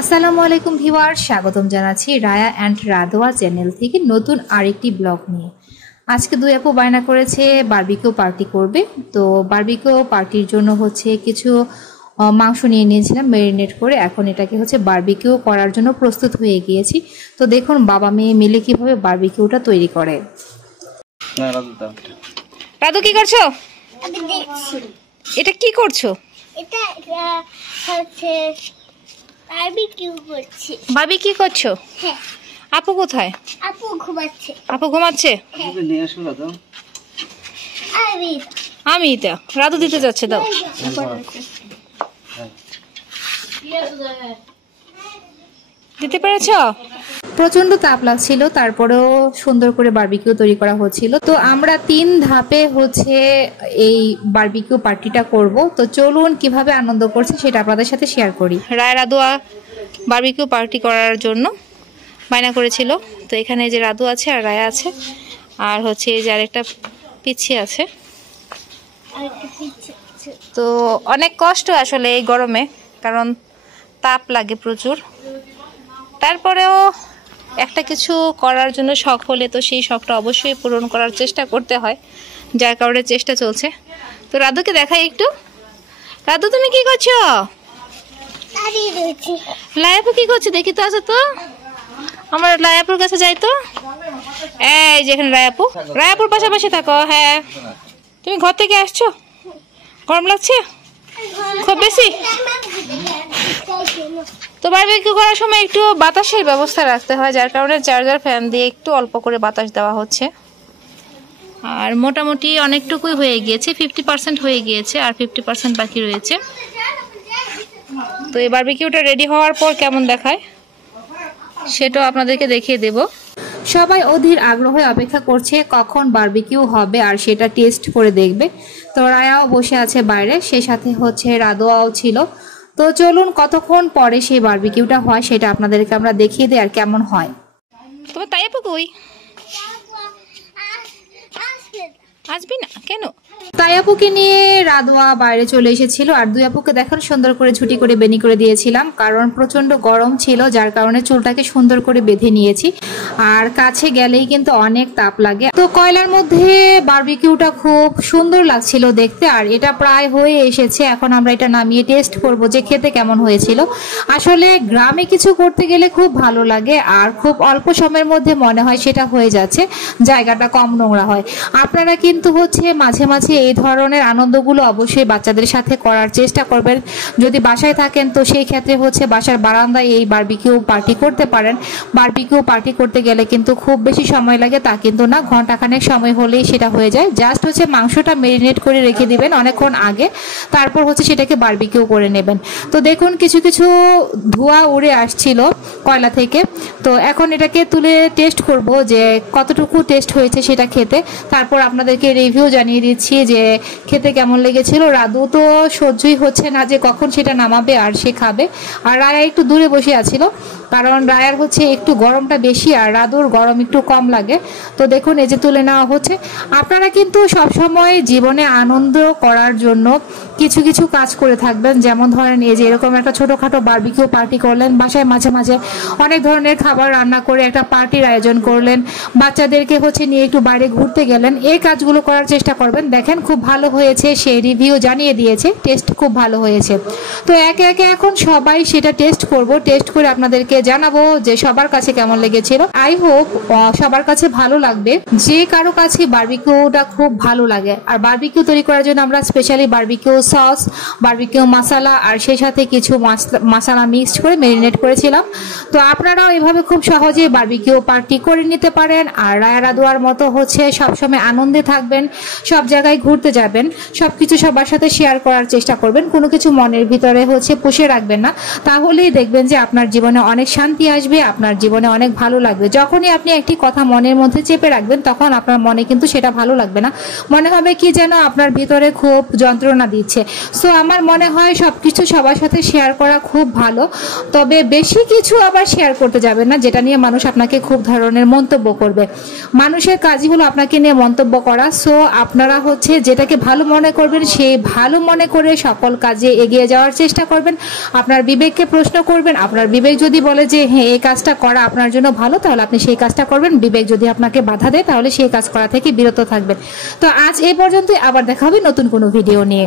আসসালামু আলাইকুম ভিউয়ার, স্বাগতম জানাচ্ছি রায়া অ্যান্ড রাধোয়া চ্যানেল থেকে নতুন আরেকটি ব্লগ নিয়ে। আজকে দুই আপু বায়না করেছে বারবিকিউ পার্টি করবে। তো বারবিকিউ পার্টির জন্য কিছু মাংস নিয়ে নিয়েছিলাম ম্যারিনেট করে। এখন এটাকে বারবিকিউ করার জন্য প্রস্তুত হয়ে গিয়েছি। তো দেখুন বাবা মেয়ে মিলে কিভাবে বারবিকিউটা তৈরি করে। রাধু কি করছো? এটা কি করছো? এটা হচ্ছে বারবিকিউ করছি। বারবিকিউ করছো? হ্যাঁ। আপু কোথায়? আপু ঘুমাচ্ছে। আপু ঘুমাচ্ছে? আমি এটা রাধু দিতে যাচ্ছে, দাও। দিতে পেরেছ? প্রচন্ড তাপ লাগছিল, তারপরেও সুন্দর করে বারবিকিউ তৈরি করা হচ্ছিল। তো আমরা 3 ধাপে এই বারবিকিউ পার্টিটা করব। তো চলুন কিভাবে আনন্দ করছি সেটা আপনাদের সাথে শেয়ার করি। রায় রাধুয়া বারবিকিউ পার্টি করার জন্য বায়না করেছিল। তো এখানে যে রাধু আছে আর রায়া আছে, আর এই যে আরেকটা পিচ্ছি আছে। তো অনেক কষ্ট আসলে এই গরমে, কারণ তাপ লাগে প্রচুর। তারপরেও একটা কিছু করার জন্য শখ হলে তো সেই শখটা অবশ্যই পূরণ করার চেষ্টা করতে হয়, যার কারণে চেষ্টা চলছে। তো রাধুকে দেখাই একটু। রাধু তুমি কি করছো? লায়াপু কি করছে দেখি তো। আছে তো আমার লায়াপুর কাছে যাই তো। এই যেখানে রায়াপু, রায়াপুর পাশাপাশি থাকো। হ্যাঁ, তুমি ঘর থেকে আসছো? গরম লাগছে খুব বেশি? তো বারবিকিউ করার সময় একটু বাতাসের ব্যবস্থা রাখতে হয়, যার কারণে চার্জার ফ্যান দিয়ে একটু অল্প করে বাতাস দেওয়া হচ্ছে। আর মোটামুটি অনেকটুকুই হয়ে গিয়েছে, 50% হয়ে গিয়েছে, আর 50% বাকি রয়েছে। তো এই বারবিকিউটা রেডি হওয়ার পর কেমন দেখায় সেটাও আপনাদেরকে দেখিয়ে দেব। সবাই অধীর আগ্রহে অপেক্ষা করছে কখন বারবিকিউ হবে আর সেটা টেস্ট করে দেখবে। তো রায়াও বসে আছে বাইরে, সেই সাথে রাধোয়াও ছিল। তো চলুন কতক্ষণ পরে সেই বারবিকিউটা হয় সেটা আপনাদেরকে আমরা দেখিয়ে দিই আর কেমন হয়। তোমার তাই আপু কই? আসবি না কেন? তাই আপুকে নিয়ে রাধোয়া বাইরে চলে এসেছিল, আর দুই আপুকে দেখুন সুন্দর করে ঝুটি করে বেনি করে দিয়েছিলাম, কারণ প্রচন্ড গরম ছিল, যার কারণে চুলটাকে সুন্দর করে বেঁধে নিয়েছি। আর কাছে গেলেই কিন্তু অনেক তাপ লাগে। তো কয়লার মধ্যে বারবিকিউটা খুব সুন্দর লাগছিল দেখতে, আর এটা প্রায় হয়ে এসেছে। এখন আমরা এটা নামিয়ে টেস্ট করব যে খেতে কেমন হয়েছিল। আসলে গ্রামে কিছু করতে গেলে খুব ভালো লাগে, আর খুব অল্প সময়ের মধ্যে মনে হয় সেটা হয়ে যাচ্ছে, জায়গাটা কম নোংরা হয়। আপনারা কিন্তু মাঝে মাঝে এই ধরনের আনন্দগুলো অবশ্যই বাচ্চাদের সাথে করার চেষ্টা করবেন। যদি বাসায় থাকেন তো সেই ক্ষেত্রে বাসার বারান্দায় এই বারবিকিউ পার্টি করতে পারেন। বারবিকিউ পার্টি করতে গেলে কিন্তু খুব বেশি সময় লাগে তা কিন্তু না, ঘন্টাখানেক সময় হলেই সেটা হয়ে যায়। জাস্ট মাংসটা ম্যারিনেট করে রেখে দিবেন অনেকক্ষণ আগে, তারপর সেটাকে বারবিকিউ করে নেবেন। তো দেখুন কিছু কিছু ধোঁয়া উড়ে আসছিল কয়লা থেকে। তো এখন এটাকে তুলে টেস্ট করব যে কতটুকু টেস্ট হয়েছে সেটা খেতে। তারপর আপনাদেরকে রিভিউ জানিয়ে দিচ্ছি যে খেতে কেমন লেগেছিল। রাধু তো সহ্যই হচ্ছে না যে কখন সেটা নামাবে আর সে খাবে। আর রায়া একটু দূরে বসে আছিল, কারণ রায়ার একটু গরমটা বেশি আর রাধুর গরম একটু কম লাগে। তো দেখুন এই যে তুলে নেওয়া হচ্ছে। আপনারা কিন্তু সবসময় জীবনে আনন্দ করার জন্য কিছু কিছু কাজ করে থাকবেন। যেমন ধরেন এই যে এরকম একটা ছোটখাটো বারবিকিউ পার্টি করলেন, বাসায় মাঝে মাঝে অনেক ধরনের খাবার রান্না করে একটা পার্টির আয়োজন করলেন, বাচ্চাদেরকে নিয়ে একটু বাইরে ঘুরতে গেলেন। এই কাজগুলো করার চেষ্টা করবেন। দেখেন খুব ভালো হয়েছে, সেই রিভিউ জানিয়ে দিয়েছে, টেস্ট খুব ভালো হয়েছে। তো একে একে এখন সবাই সেটা টেস্ট করব, টেস্ট করে আপনাদেরকে জানাবো যে সবার কাছে কেমন লেগেছিল। আই হোপ সবার কাছে ভালো লাগবে। যে কারো কাছে বারবিকিউটা খুব ভালো লাগে। আর বারবিকিউ তৈরি করার জন্য আমরা স্পেশালি বারবিকিউ সস, বারবিকিউ মশলা আর সেই সাথে কিছু মশলা মিক্সড করে ম্যারিনেট করেছিলাম। তো আপনারাও এভাবে খুব সহজে বারবিকিউ পার্টি করে নিতে পারেন। আর রায়া রাধোয়ার মতো সবসময় আনন্দে থাকবেন, সব জায়গায় ঘুরতে যাবেন, সবকিছু সবার সাথে শেয়ার করার চেষ্টা করবেন। কোনো কিছু মনের ভিতরে পুষে রাখবেন না, তাহলেই দেখবেন যে আপনার জীবনে অনেক শান্তি আসবে, আপনার জীবনে অনেক ভালো লাগবে। যখনই আপনি একটি কথা মনের মধ্যে চেপে রাখবেন তখন আপনার মনে কিন্তু সেটা ভালো লাগবে না, মনে হবে কি যেন আপনার ভিতরে খুব যন্ত্রণা দিচ্ছে। সো আমার মনে হয় সবকিছু সবার সাথে শেয়ার করা খুব ভালো, তবে বেশি কিছু আবার শেয়ার করতে যাবেন না যেটা নিয়ে মানুষ আপনাকে খুব ধরনের মন্তব্য করবে। মানুষের কাজই হলো আপনাকে নিয়ে মন্তব্য করা। সো আপনারা হচ্ছে যেটাকে ভালো মনে করবেন সে ভালো মনে করে সকল কাজে এগিয়ে যাওয়ার চেষ্টা করবেন। আপনার বিবেককে প্রশ্ন করবেন, আপনার বিবেক যদি বলে যে হ্যাঁ এই কাজটা করা আপনার জন্য ভালো, তাহলে আপনি সেই কাজটা করবেন। বিবেক যদি আপনাকে বাধা দেয় তাহলে সেই কাজ করা থেকে বিরত থাকবেন। তো আজ এই পর্যন্তই, আবার দেখা হবে নতুন কোনো ভিডিও নিয়ে।